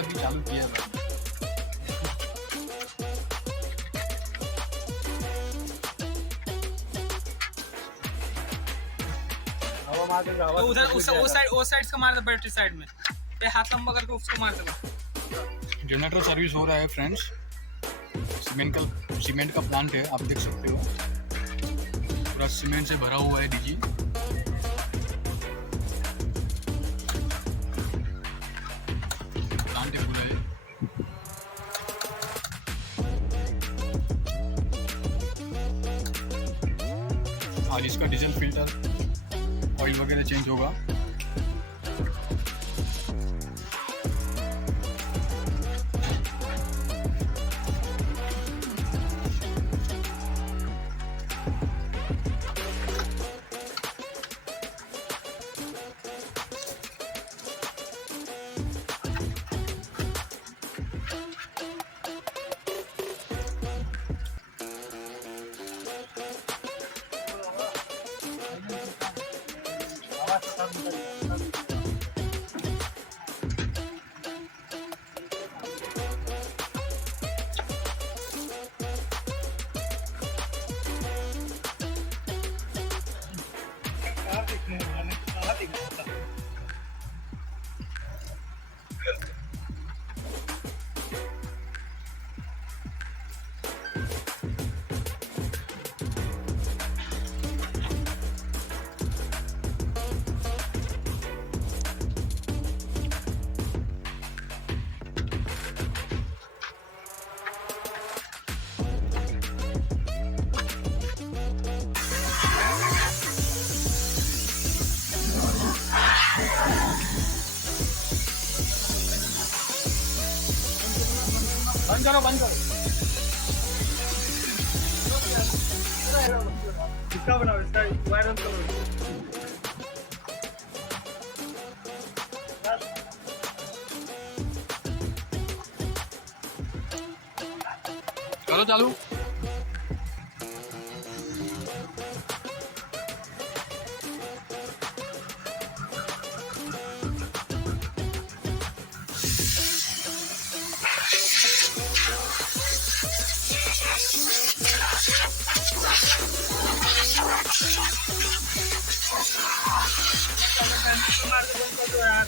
अभी चालू किया है। तो उधर उस साइड से मार दो, बैटरी साइड में पे हाथ लंबा करके उसको मार दो। जनरेटर सर्विस हो रहा है फ्रेंड्स। सीमेंट का प्लांट है, आप देख सकते हो पूरा सीमेंट से भरा हुआ है डीजी। प्लांट है पूरा है। आज इसका डीजल फिल्टर ऑयल वगैरह चेंज होगा। बंद करो इसका बनाओ, इसका वायर ऑन करो। करो चालू। मार दो, बंद कर दो यार।